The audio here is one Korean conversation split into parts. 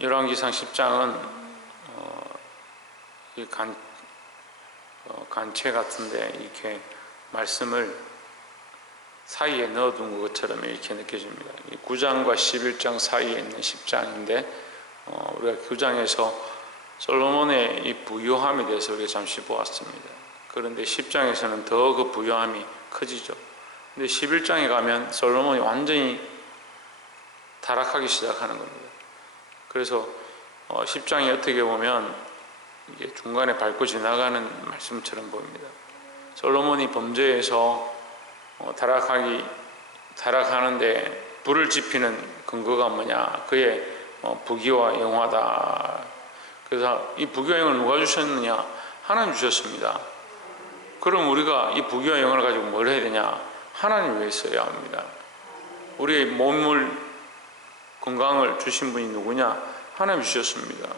열왕기상 10장은 간채 같은데 이렇게 말씀을 사이에 넣어둔 것처럼 이렇게 느껴집니다. 9장과 11장 사이에 있는 10장인데 우리가 9장에서 솔로몬의 이 부유함에 대해서 우리가 잠시 보았습니다. 그런데 10장에서는 더 그 부유함이 커지죠. 근데 11장에 가면 솔로몬이 완전히 타락하기 시작하는 겁니다. 그래서 10장이 어떻게 보면 이게 중간에 밟고 지나가는 말씀처럼 보입니다. 솔로몬이 범죄에서 타락하는데 불을 지피는 근거가 뭐냐? 그의 부귀와 영화다. 그래서 이 부귀와 영화를 누가 주셨느냐? 하나님 주셨습니다. 그럼 우리가 이 부귀와 영화를 가지고 뭘 해야 되냐? 하나님 위해 써야 합니다. 우리의 몸을 건강을 주신 분이 누구냐? 하나님 주셨습니다.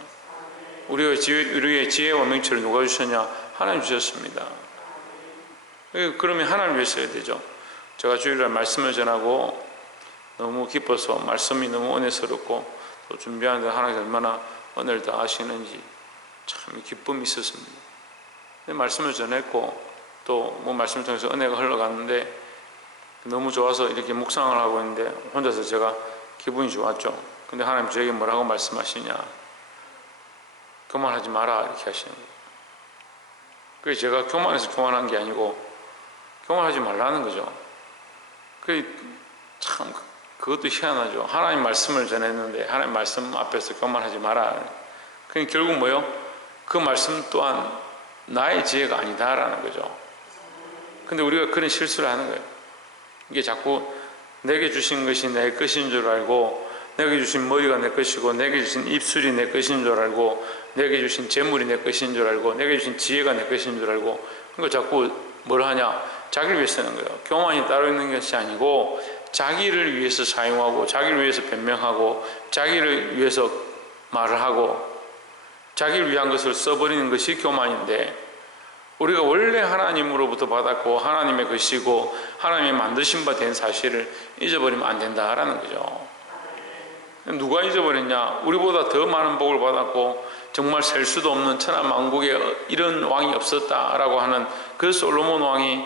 우리의 지혜와 명철을 누가 주셨냐? 하나님 주셨습니다. 그러면 하나님 위해 써야 되죠. 제가 주일날 말씀을 전하고 너무 기뻐서 말씀이 너무 은혜스럽고 또 준비하는데 하나님이 얼마나 은혜를 다 하시는지 참 기쁨이 있었습니다. 말씀을 전했고 또 뭐 말씀을 통해서 은혜가 흘러갔는데 너무 좋아서 이렇게 묵상을 하고 있는데 혼자서 제가 기분이 좋았죠. 근데 하나님 저에게 뭐라고 말씀하시냐? 교만하지 마라 이렇게 하시는 거예요. 그래서 제가 교만해서 교만한 게 아니고 교만하지 말라는 거죠. 참 그것도 희한하죠. 하나님 말씀을 전했는데 하나님 말씀 앞에서 교만하지 마라. 그러니까 결국 뭐요? 그 말씀 또한 나의 지혜가 아니다라는 거죠. 근데 우리가 그런 실수를 하는 거예요. 이게 자꾸 내게 주신 것이 내 것인 줄 알고, 내게 주신 머리가 내 것이고, 내게 주신 입술이 내 것인 줄 알고, 내게 주신 재물이 내 것인 줄 알고, 내게 주신 지혜가 내 것인 줄 알고, 그러니까 자꾸 뭘 하냐? 자기를 위해서 쓰는 거예요. 교만이 따로 있는 것이 아니고 자기를 위해서 사용하고, 자기를 위해서 변명하고, 자기를 위해서 말을 하고, 자기를 위한 것을 써버리는 것이 교만인데, 우리가 원래 하나님으로부터 받았고 하나님의 것이고 하나님이 만드신 바 된 사실을 잊어버리면 안 된다라는 거죠. 누가 잊어버렸냐? 우리보다 더 많은 복을 받았고 정말 셀 수도 없는 천하만국에 이런 왕이 없었다라고 하는 그 솔로몬 왕이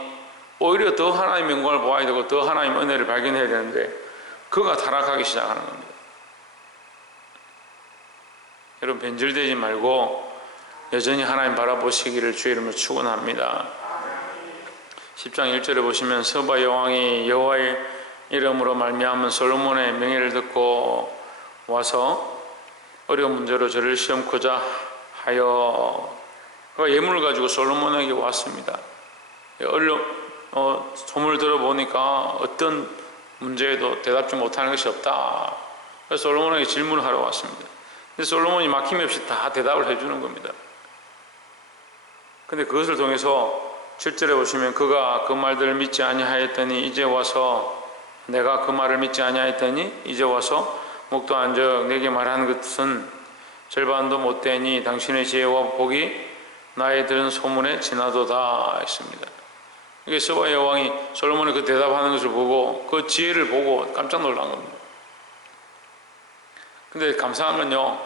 오히려 더 하나님의 영광을 보아야 되고 더 하나님의 은혜를 발견해야 되는데 그가 타락하기 시작하는 겁니다. 여러분 변질되지 말고 여전히 하나님 바라보시기를 주의 이름으로 축원합니다. 10장 1절에 보시면 서바 여왕이 여호와의 이름으로 말미암은 솔로몬의 명예를 듣고 와서 어려운 문제로 저를 시험코자 하여 예물을 가지고 솔로몬에게 왔습니다. 소문을 들어보니까 어떤 문제에도 대답지 못하는 것이 없다. 그래서 솔로몬에게 질문을 하러 왔습니다. 근데 솔로몬이 막힘없이 다 대답을 해주는 겁니다. 근데 그것을 통해서 7절에 보시면 그가 그 말들을 믿지 아니하였더니 이제 와서 내가 그 말을 믿지 아니하였더니 이제 와서 목도 안적 내게 말한 것은 절반도 못되니 당신의 지혜와 복이 나의 들은 소문에 지나도다 했습니다. 이게 서바 여왕이 솔로몬이 그 대답하는 것을 보고 그 지혜를 보고 깜짝 놀란 겁니다. 근데 감사한 건요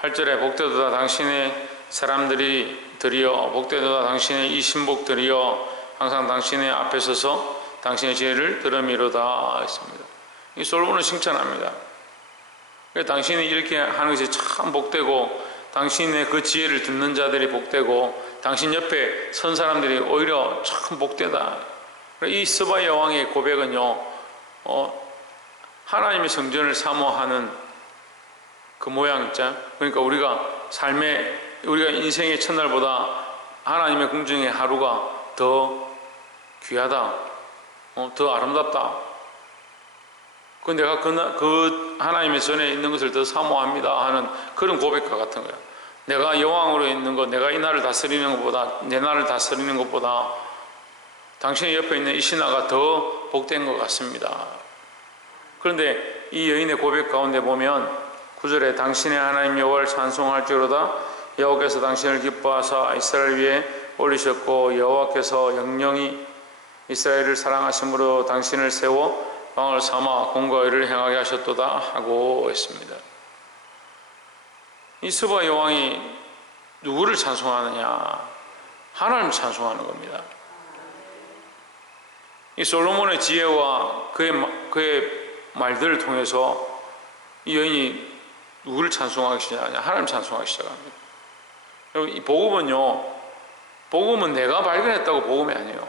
8절에 복되도다 당신의 사람들이 드리어 복되도다 당신의 이 신복들이여 항상 당신의 앞에 서서 당신의 지혜를 들음이로다 했습니다. 이 솔로몬을 칭찬합니다. 당신이 이렇게 하는 것이 참 복되고 당신의 그 지혜를 듣는 자들이 복되고 당신 옆에 선 사람들이 오히려 참 복되다. 이 스바 여왕의 고백은요 하나님의 성전을 사모하는 그 모양 있죠. 그러니까 우리가 인생의 첫날보다 하나님의 궁중의 하루가 더 귀하다, 더 아름답다. 내가 그 하나님의 전에 있는 것을 더 사모합니다 하는 그런 고백과 같은 거예요. 내가 여왕으로 있는 것, 내가 이 나라를 다스리는 것보다, 내 나라를 다스리는 것보다 당신의 옆에 있는 이 신하가 더 복된 것 같습니다. 그런데 이 여인의 고백 가운데 보면 9절에 당신의 하나님 여호와를 찬송할지로다 여호와께서 당신을 기뻐하사 이스라엘 위에 올리셨고 여호와께서 영영이 이스라엘을 사랑하심으로 당신을 세워 왕을 삼아 공과 의를 행하게 하셨도다 하고 했습니다. 이 스바 여왕이 누구를 찬송하느냐? 하나님을 찬송하는 겁니다. 이 솔로몬의 지혜와 그의 말들을 통해서 이 여인이 누구를 찬송하기 시작하냐? 하나님을 찬송하기 시작합니다. 여러분, 이 복음은 내가 발견했다고 복음이 아니에요.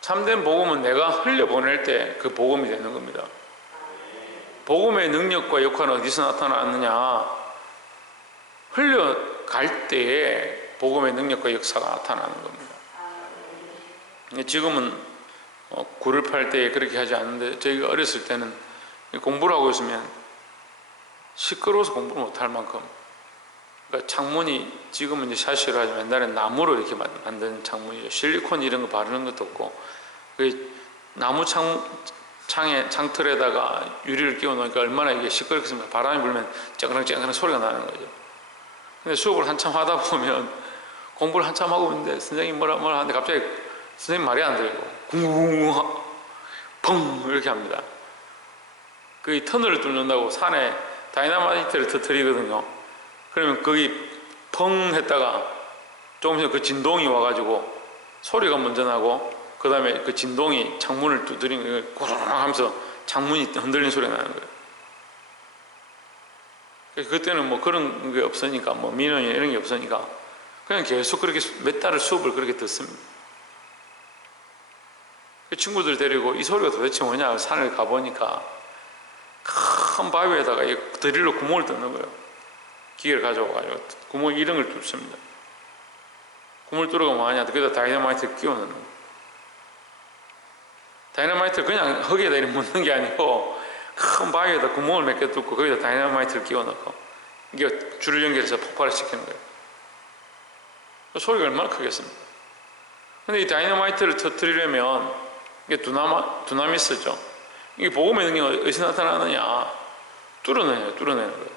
참된 복음은 내가 흘려보낼 때 그 복음이 되는 겁니다. 복음의 능력과 역할은 어디서 나타나느냐? 흘려갈 때에 복음의 능력과 역사가 나타나는 겁니다. 지금은 굴을 팔 때 그렇게 하지 않는데, 저희가 어렸을 때는 공부를 하고 있으면 시끄러워서 공부를 못할 만큼, 그러니까 창문이 지금은 이제 샤시로 하지만 옛날엔 나무로 이렇게 만든 창문이죠. 실리콘 이런 거 바르는 것도 없고, 그 나무 창틀에다가 유리를 끼워 놓으니까 얼마나 이게 시끄럽겠습니까? 바람이 불면 쨍그랑쨍그랑 소리가 나는 거죠. 근데 수업을 한참 하다 보면, 공부를 한참 하고 있는데 선생님이 뭐라 하는데 갑자기 선생님 말이 안 들리고 궁궁궁 펑 이렇게 합니다. 그 터널을 뚫는다고 산에 다이너마이트를 터뜨리거든요. 그러면 거기 펑 했다가 조금 있으면 그 진동이 와가지고 소리가 먼저 나고, 그 다음에 그 진동이 창문을 두드리는 거예요. 고소랑 하면서 창문이 흔들리는 소리가 나는 거예요. 그때는 뭐 그런 게 없으니까, 뭐 민원이 이런 게 없으니까 그냥 계속 그렇게 몇 달을 수업을 그렇게 듣습니다. 친구들 데리고 이 소리가 도대체 뭐냐 산을 가보니까 큰 바위에다가 드릴로 구멍을 뚫는 거예요. 기계를 가져와가지고 구멍 이런 걸 뚫습니다. 구멍을 뚫어가 뭐하냐, 거기다 다이너마이트를 끼워 넣는 거예요. 다이너마이트를 그냥 흙에다 이렇게 묻는 게 아니고 큰 바위에다 구멍을 몇 개 뚫고 거기다 다이너마이트를 끼워 넣고 이게 줄을 연결해서 폭발을 시키는 거예요. 소리가 얼마나 크겠습니까? 근데 이 다이너마이트를 터뜨리려면 이게 두나미스죠. 이게 복음의 능력이 어디서 나타나느냐? 뚫어내는 거예요.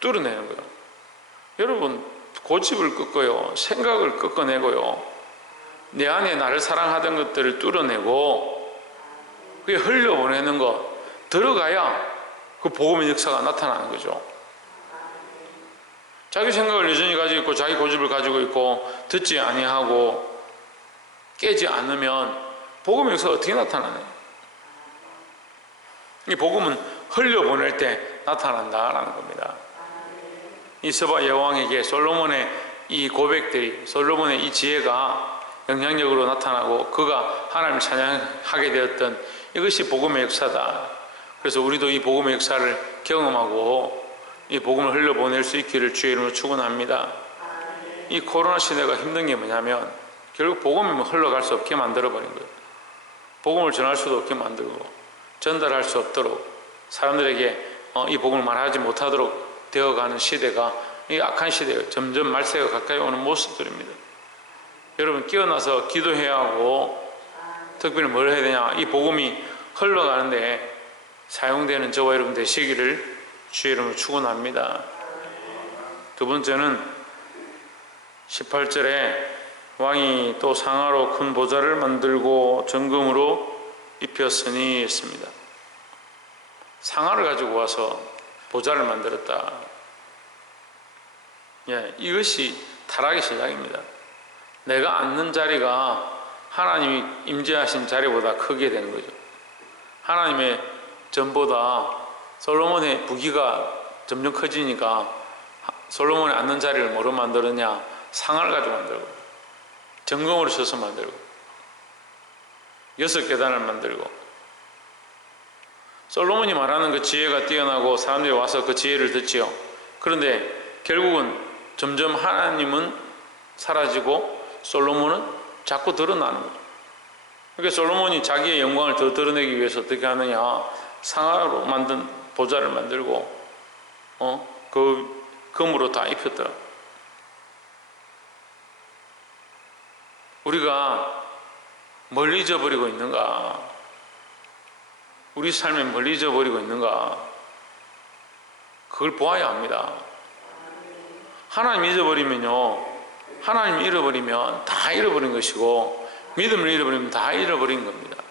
뚫어내는 거예요. 여러분, 고집을 꺾어요. 생각을 꺾어내고요. 내 안에 나를 사랑하던 것들을 뚫어내고 그게 흘려보내는 것, 들어가야 그 복음의 역사가 나타나는 거죠. 자기 생각을 여전히 가지고 있고 자기 고집을 가지고 있고 듣지 아니하고 깨지 않으면 복음의 역사가 어떻게 나타나나요? 이 복음은 흘려보낼 때 나타난다라는 겁니다. 이 스바 여왕에게 솔로몬의 이 고백들이, 솔로몬의 이 지혜가 영향력으로 나타나고 그가 하나님을 찬양하게 되었던 이것이 복음의 역사다. 그래서 우리도 이 복음의 역사를 경험하고 이 복음을 흘려보낼 수 있기를 주의 이름으로 축원합니다. 이 코로나 시대가 힘든 게 뭐냐면 결국 복음이 흘러갈 수 없게 만들어버린 거예요. 복음을 전할 수도 없게 만들고 전달할 수 없도록 사람들에게 이 복음을 말하지 못하도록 되어가는 시대가, 이 악한 시대가 점점 말세가 가까이 오는 모습들입니다. 여러분, 깨어나서 기도해야 하고 특별히 뭘 해야 되냐, 이 복음이 흘러가는데 사용되는 저와 여러분 되시기를 주의 이름으로 축원합니다. 두 번째는 18절에 왕이 또 상아로 큰 보좌를 만들고 정금으로 입혔으니 했습니다. 상아를 가지고 와서 보좌를 만들었다. 이것이 타락의 시작입니다. 내가 앉는 자리가 하나님이 임재하신 자리보다 크게 되는 거죠. 하나님의 전보다 솔로몬의 부귀가 점점 커지니까 솔로몬이 앉는 자리를 뭐로 만들었냐? 상아를 가지고 만들고 정금으로 쳐서 만들고 6계단을 만들고, 솔로몬이 말하는 그 지혜가 뛰어나고 사람들이 와서 그 지혜를 듣지요. 그런데 결국은 점점 하나님은 사라지고 솔로몬은 자꾸 드러나는 거죠. 그러니까 솔로몬이 자기의 영광을 더 드러내기 위해서 어떻게 하느냐? 상아로 만든 보좌를 만들고 그 금으로 다 입혔더라. 우리가 뭘 잊어버리고 있는가? 우리 삶에 뭘 잊어버리고 있는가? 그걸 보아야 합니다. 하나님 잊어버리면요, 하나님 잃어버리면 다 잃어버린 것이고 믿음을 잃어버리면 다 잃어버린 겁니다.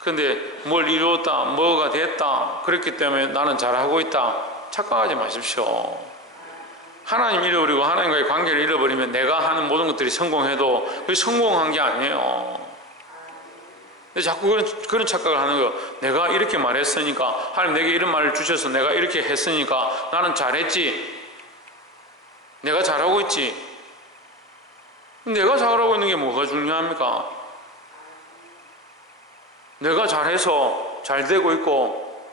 그런데 뭘 이루었다, 뭐가 됐다, 그랬기 때문에 나는 잘하고 있다, 착각하지 마십시오. 하나님 잃어버리고 하나님과의 관계를 잃어버리면 내가 하는 모든 것들이 성공해도 그게 성공한 게 아니에요. 근데 자꾸 그런 착각을 하는 거예요. 내가 이렇게 말했으니까, 하나님 내게 이런 말을 주셔서 내가 이렇게 했으니까 나는 잘했지, 내가 잘하고 있지. 내가 잘하고 있는 게 뭐가 중요합니까? 내가 잘해서 잘 되고 있고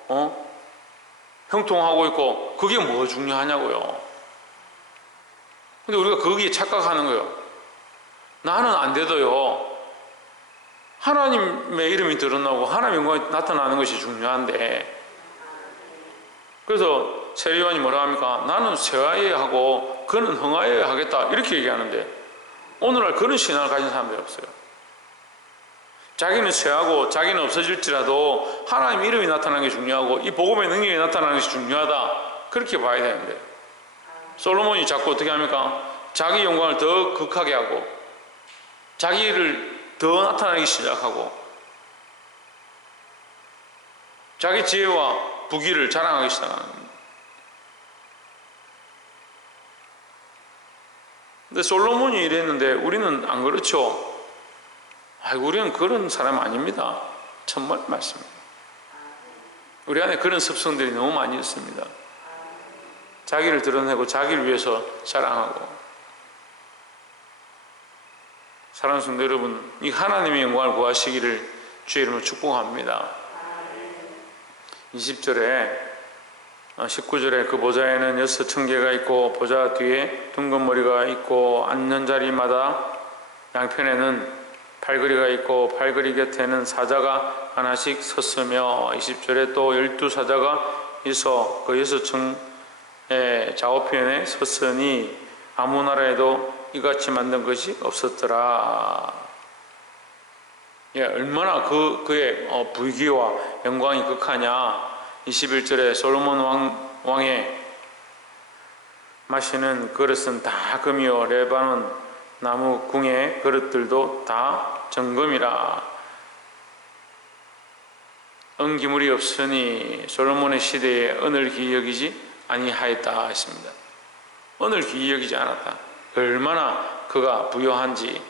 형통하고 있고 그게 뭐가 중요하냐고요. 근데 우리가 거기에 착각하는 거예요. 나는 안 돼도요, 하나님의 이름이 드러나고 하나님의 영광이 나타나는 것이 중요한데, 그래서 세례요한이 뭐라 합니까? 나는 쇠하여야 하고 그는 흥하여야 하겠다, 이렇게 얘기하는데 오늘날 그런 신앙을 가진 사람들이 없어요. 자기는 쇠하고 자기는 없어질지라도 하나님 이름이 나타나는 게 중요하고 이 복음의 능력이 나타나는 것이 중요하다, 그렇게 봐야 되는데, 솔로몬이 자꾸 어떻게 합니까? 자기 영광을 더 극하게 하고 자기를 더 나타나기 시작하고 자기 지혜와 부귀를 자랑하기 시작하는 겁니다. 근데 솔로몬이 이랬는데 우리는 안 그렇죠. 우리는 그런 사람 아닙니다. 정말 맞습니다. 우리 안에 그런 습성들이 너무 많이 있습니다. 자기를 드러내고 자기를 위해서 자랑하고. 사랑하는 성도 여러분, 이 하나님의 영광을 구하시기를 주의 이름으로 축복합니다. 20절에 19절에 그 보좌에는 6층계가 있고 보좌 뒤에 둥근 머리가 있고 앉는 자리마다 양편에는 팔걸이가 있고 팔걸이 곁에는 사자가 하나씩 섰으며 20절에 또 12사자가 있어 그 6층의 좌우편에 섰으니 아무 나라에도 이같이 만든 것이 없었더라. 얼마나 그의 부귀와 영광이 극하냐. 21절에 솔로몬 왕의 마시는 그릇은 다 금이요 레바논 나무 궁의 그릇들도 다 정금이라. 은기물이 없으니 솔로몬의 시대에 은을 귀히 여기지 아니하였다 했습니다. 은을 귀히 여기지 않았다. 얼마나 그가 부유한지.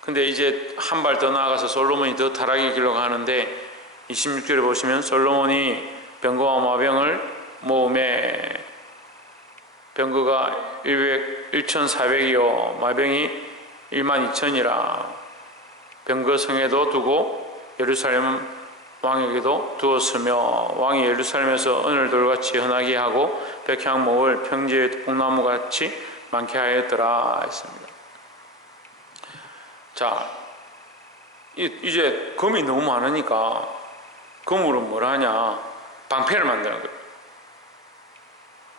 근데 이제 한 발 더 나아가서 솔로몬이 더 타락의 길로 가는데 26절에 보시면 솔로몬이 병거와 마병을 모음에 병거가 1,400이요 마병이 12,000이라. 병거성에도 두고 예루살렘 왕에게도 두었으며 왕이 예루살렘에서 은을 돌같이 흔하게 하고 백향목을 평지의 뽕나무같이 많게 하였더라 했습니다. 자, 이제 금이 너무 많으니까 금으로 뭘 하냐? 방패를 만드는 거예요.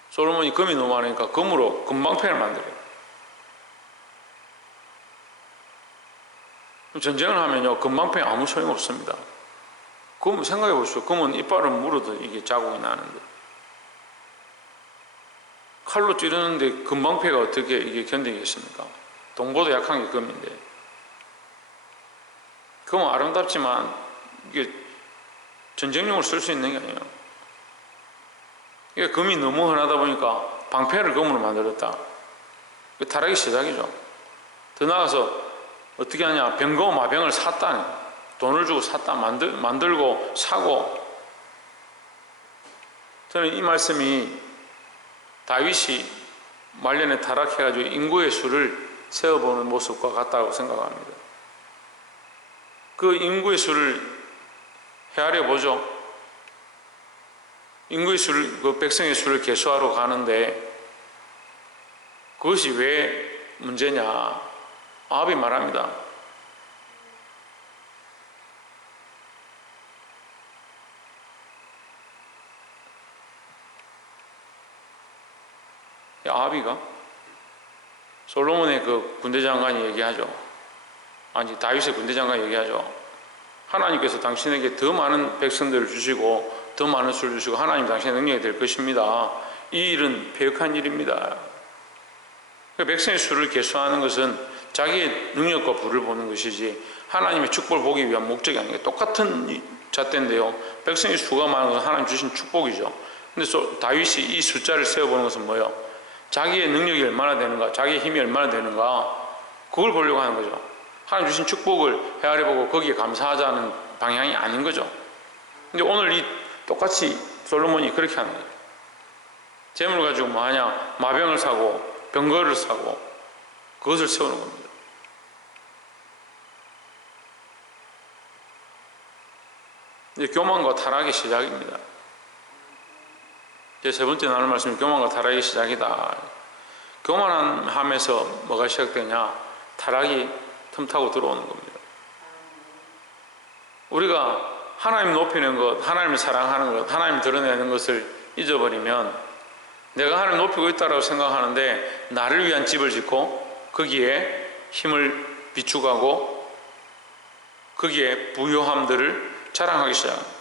솔로몬이 금이 너무 많으니까 금으로 금방패를 만들어요. 전쟁을 하면요, 금방패 아무 소용 없습니다. 금 생각해 보시오. 금은 이빨을 물어도 이게 자국이 나는데 칼로 찌르는데 금방패가 어떻게 이게 견디겠습니까? 동보다 약한 게 금인데. 금은 아름답지만 이게 전쟁용으로 쓸 수 있는 게 아니에요. 이게 금이 너무 흔하다 보니까 방패를 금으로 만들었다. 타락의 시작이죠. 더 나아가서 어떻게 하냐? 병거 마병을 샀다니. 돈을 주고 샀다. 만들고 사고. 저는 이 말씀이 다윗이 말년에 타락해가지고 인구의 수를 세어보는 모습과 같다고 생각합니다. 그 인구의 수를 헤아려 보죠. 인구의 수를, 그 백성의 수를 계수하러 가는데 그것이 왜 문제냐? 아합이 말합니다. 아합이가 솔로몬의 그 군대장관이 얘기하죠. 아니, 다윗의 군대장관이 얘기하죠. 하나님께서 당신에게 더 많은 백성들을 주시고 더 많은 수를 주시고 하나님 당신의 능력이 될 것입니다. 이 일은 패역한 일입니다. 백성의 수를 계수하는 것은 자기의 능력과 부를 보는 것이지 하나님의 축복을 보기 위한 목적이 아니에요. 똑같은 잣대인데요, 백성의 수가 많은 것은 하나님 주신 축복이죠. 근데 다윗이 이 숫자를 세어보는 것은 뭐예요? 자기의 능력이 얼마나 되는가, 자기의 힘이 얼마나 되는가, 그걸 보려고 하는 거죠. 하나님 주신 축복을 헤아려보고 거기에 감사하자는 방향이 아닌 거죠. 근데 오늘 똑같이 솔로몬이 그렇게 하는 거예요. 재물을 가지고 뭐 하냐? 마병을 사고 병거를 사고 그것을 세우는 겁니다. 이제 교만과 타락의 시작입니다. 제 세 번째 나눌 말씀이 교만과 타락의 시작이다. 교만함에서 뭐가 시작되냐? 타락이 틈타고 들어오는 겁니다. 우리가 하나님 높이는 것, 하나님을 사랑하는 것, 하나님을 드러내는 것을 잊어버리면 내가 하나님 높이고 있다고 생각하는데 나를 위한 집을 짓고 거기에 힘을 비추가고 거기에 부요함들을 자랑하기 시작합니다.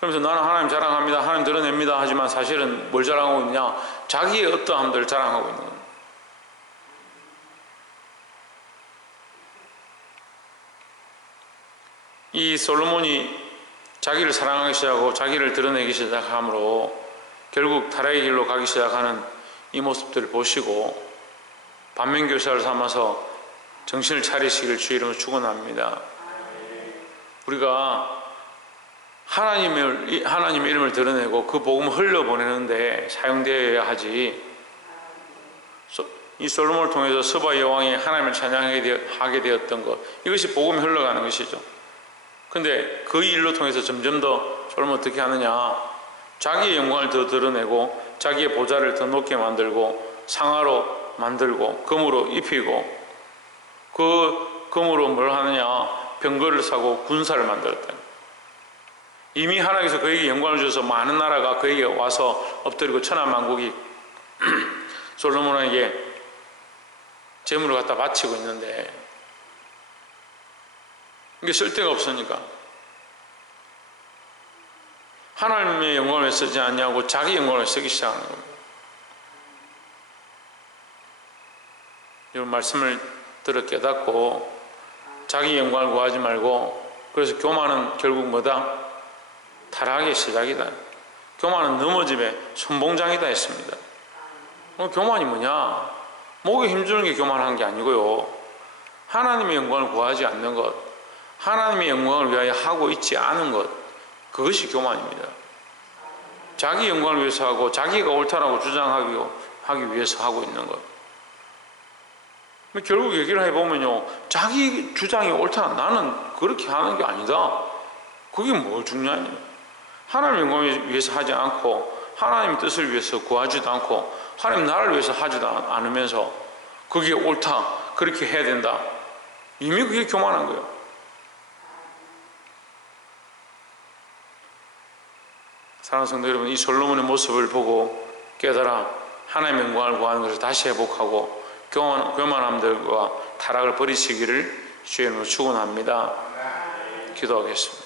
그러면서 나는 하나님 자랑합니다, 하나님 드러냅니다 하지만 사실은 뭘 자랑하고 있냐? 자기의 어떠함들을 자랑하고 있는 겁니다. 이 솔로몬이 자기를 사랑하기 시작하고 자기를 드러내기 시작함으로 결국 타락의 길로 가기 시작하는 이 모습들을 보시고 반면교사를 삼아서 정신을 차리시길 주의 이름으로 축원합니다. 우리가 하나님의 이름을 드러내고 그 복음을 흘려보내는데 사용되어야 하지, 이 솔로몬을 통해서 스바 여왕이 하나님을 찬양하게 되었던 것, 이것이 복음이 흘러가는 것이죠. 근데 그 일로 통해서 점점 더 솔로몬은 어떻게 하느냐? 자기의 영광을 더 드러내고 자기의 보좌를 더 높게 만들고 상하로 만들고 금으로 입히고 그 금으로 뭘 하느냐? 병거를 사고 군사를 만들었다. 이미 하나님께서 그에게 영광을 주셔서 많은 나라가 그에게 와서 엎드리고 천하만국이 솔로몬에게 재물을 갖다 바치고 있는데 이게 쓸 데가 없으니까 하나님의 영광을 왜 쓰지 않냐고 자기 영광을 쓰기 시작하는 겁니다. 이 말씀을 들어 깨닫고 자기 영광을 구하지 말고, 그래서 교만은 결국 뭐다? 타락의 시작이다. 교만은 넘어짐의 선봉장이다 했습니다. 교만이 뭐냐? 목에 힘주는 게 교만한 게 아니고요, 하나님의 영광을 구하지 않는 것, 하나님의 영광을 위하여 하고 있지 않은 것, 그것이 교만입니다. 자기 영광을 위해서 하고 자기가 옳다라고 주장하기 위해서 하고 있는 것. 결국 얘기를 해보면요, 자기 주장이 옳다, 나는 그렇게 하는 게 아니다, 그게 뭐 중요하냐? 하나님 영광을 위해서 하지 않고 하나님의 뜻을 위해서 구하지도 않고 하나님 나라를 위해서 하지도 않으면서 그게 옳다, 그렇게 해야 된다, 이미 그게 교만한 거예요. 사랑하는 성도 여러분, 이 솔로몬의 모습을 보고 깨달아 하나님의 영광을 구하는 것을 다시 회복하고 교만함들과 타락을 버리시기를 주의 이름으로 축원합니다. 기도하겠습니다.